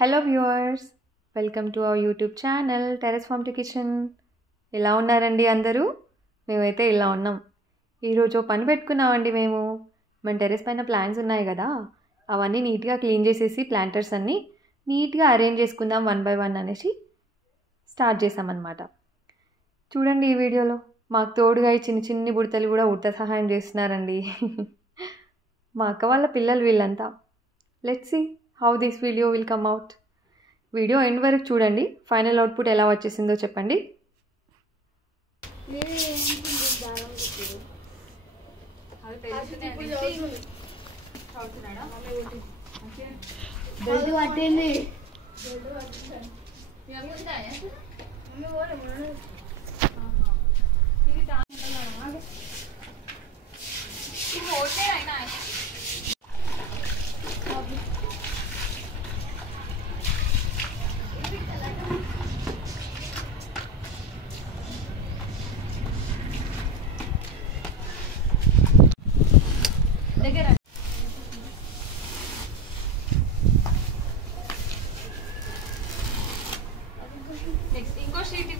Hello viewers, welcome to our YouTube channel terrace farm to kitchen. ఎలా ఉన్నారండి అందరూ? మేమైతే ఇలా ఉన్నాం. ఈరోజు పని పెట్టుకున్నామండి. మన టెర్రస్ పైన ప్లాంట్స్ ఉన్నాయి కదా, అవన్నీ నీట్గా క్లీన్ చేసేసి ప్లాంటర్స్ అన్నీ నీట్గా అరేంజ్ చేసుకుందాం 1 by 1 అనేసి స్టార్ట్ చేసామన్నమాట. చూడండి ఈ వీడియోలో మాకు తోడుగా ఈ చిన్ని బుడతలు కూడా ఉడత సహాయం చేస్తున్నారండి. మా అక్క వాళ్ళ పిల్లలు వీళ్ళంతా. Let's see how this video will come out. Video end వరకు చూడండి, ఫైనల్ అవుట్పుట్ ఎలా వచ్చేసిందో చెప్పండి. నెక్స్ట్ ఇంకో షీట్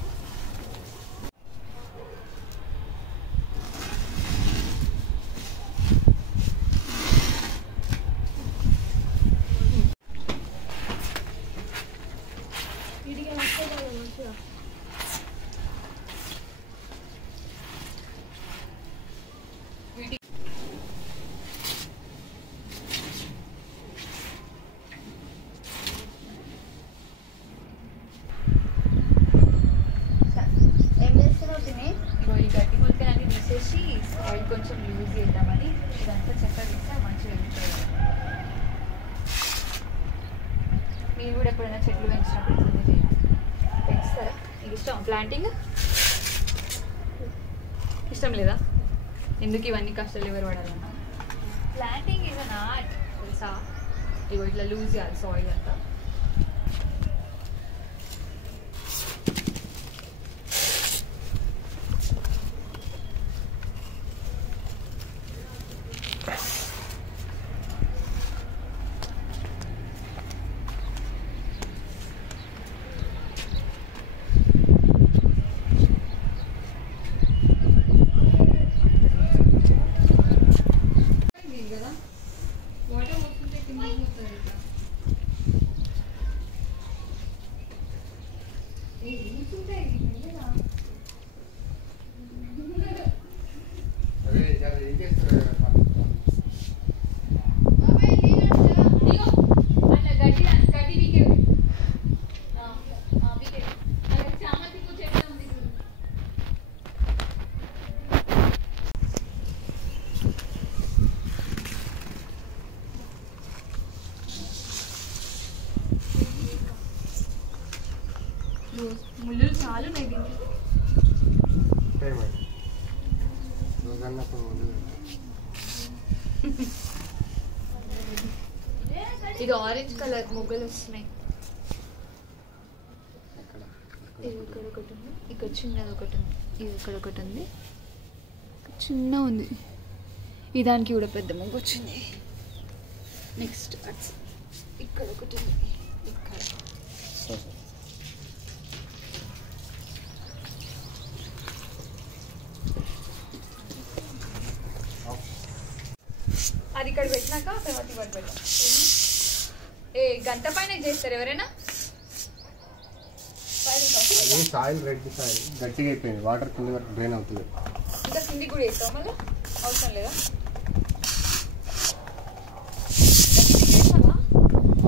ఆయిల్ కొంచెం యూజ్ చేద్దామని ఇదంతా చక్కగా ఇస్తే మంచిగా వెళ్తుంది. మీరు కూడా ఎప్పుడైనా చెట్లు పెంచినప్పుడు ఇట్లనే చేయాలి. పెంచుతారా? మీకు ఇష్టం ప్లాంటింగ్? ఇష్టం లేదా? ఎందుకు ఇవన్నీ కష్టాలు ఎవరు పడాలన్నా? ప్లాంటింగ్ ఈజ్ అన్ ఆర్ట్ తెలుసా? ఇగో ఇట్లా లూజ్ చేయాలి సాయిల్ అంతా. ముళ్ళు చాలు ఇది ఆరెంజ్ కలర్ మొగ్గలు వస్తున్నాయి. ఇది ఇక్కడ ఒకటి ఉంది, ఇక్కడ చిన్నది ఒకటి ఉంది, ఇది ఇక్కడ ఒకటి ఉంది, చిన్న ఉంది. ఈ దానికి కూడా పెద్ద మొగ్గ వచ్చింది. నెక్స్ట్ ఇక్కడ ఒకటి ఉంది, ఇక్కడ అది ఇక్కడ పెట్టినాక తర్వాత ఇవ్వడు పెట్టాం. ఏ గంట పైన చేస్తారు ఎవరైనా? సాయిల్ రెడ్ సాయిల్ గట్టిగా అయిపోయింది, వాటర్ కింద వరకు డ్రైన్ అవుతుంది. ఇంకా కింది కూడా వేస్తాం, మళ్ళీ అవసరం లేదా?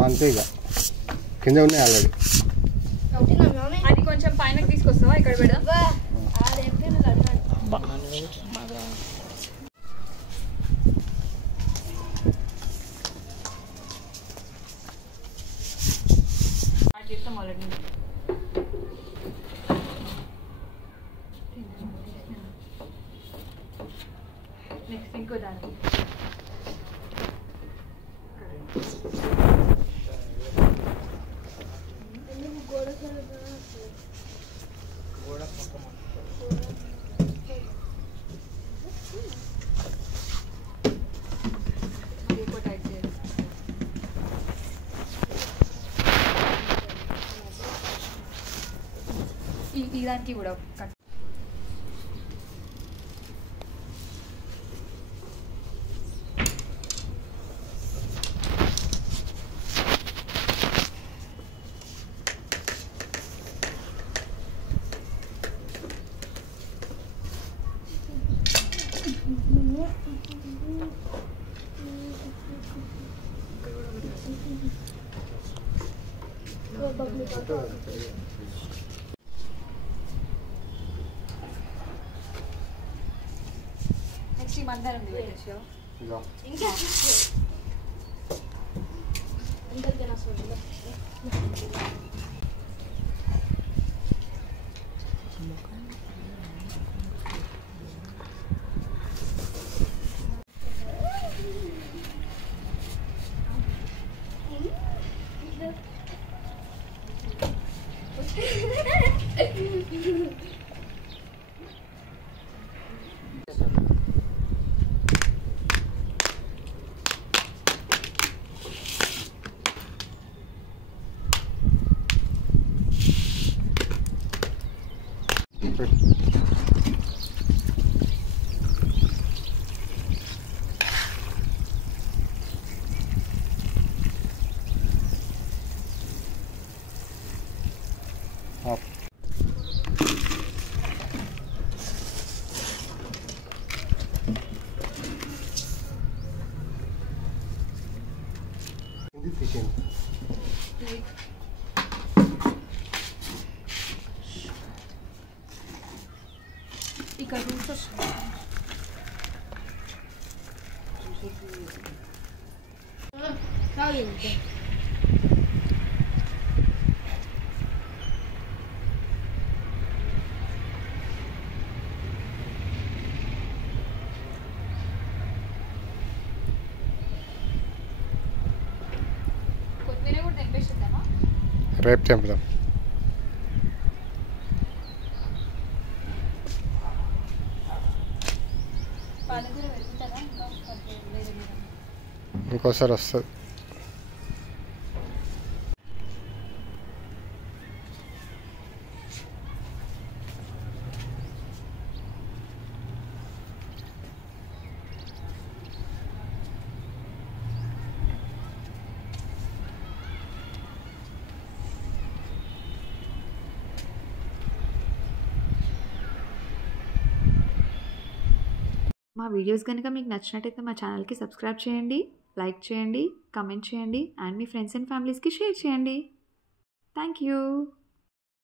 అంతే, ఇక కింద ఉన్నాయి ఆల్రెడీ. అది కొంచెం పైనకి తీసుకొస్తావా? ఇక్కడ పెడదాం. ఆల్రెడీ నెక్స్ట్ ఇంకో దాని తీయడానికి కూడా కట్. నెక్స్ట్ ఈ మందారం పెట్టచ్చు. చికెన్ ఇక్కడ రూల్స్ వస్తుంది. కొత్తిమీర కూడా తెంపేస్తుందామా? రేపు తెంపుదాం. పాలకూర వెళ్తారా? ఇంకా వేరే ఇంకోసారి వస్తుంది. మా వీడియోస్ కనుక మీకు నచ్చినట్టయితే మా ఛానల్కి సబ్స్క్రైబ్ చేయండి, లైక్ చేయండి, కమెంట్ చేయండి అండ్ మీ ఫ్రెండ్స్ అండ్ ఫ్యామిలీస్కి షేర్ చేయండి. Thank you.